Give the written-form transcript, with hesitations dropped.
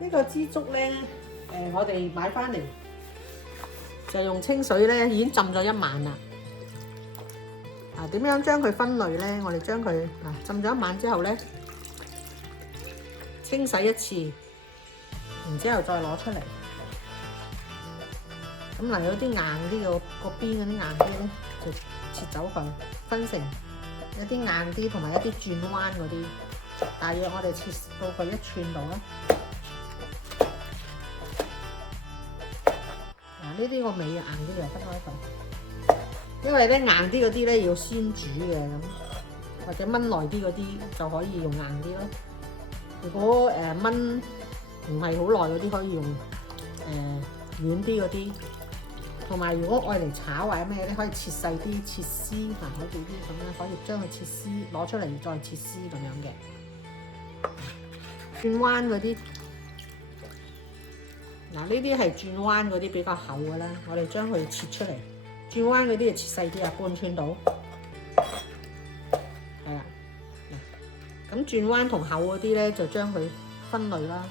呢個枝竹咧，我哋買翻嚟就用清水咧，已經浸咗1晚啦。點樣將佢分類咧？我哋將佢浸咗1晚之後咧，清洗一次，然之後再攞出嚟。咁嗱，有啲硬啲個邊嗰啲硬啲咧，就切走佢，分成一啲硬啲同埋一啲轉彎嗰啲。大約我哋切到佢1寸度啦。呢啲個尾硬啲就分開佢，因為咧硬啲嗰啲咧要先煮嘅咁，或者燜耐啲嗰啲就可以用硬啲咯。如果燜唔係好耐嗰啲，可以用軟啲嗰啲。同埋如果愛嚟炒或者咩咧，可以切細啲，切絲好似啲咁樣，可以將佢切絲攞出嚟再切絲咁樣嘅。轉彎嗰啲，呢啲係轉彎嗰啲比較厚嘅啦，我哋將佢切出嚟。轉彎嗰啲就切細啲半寸到，係啦。咁轉彎同厚嗰啲咧，就將佢分類啦。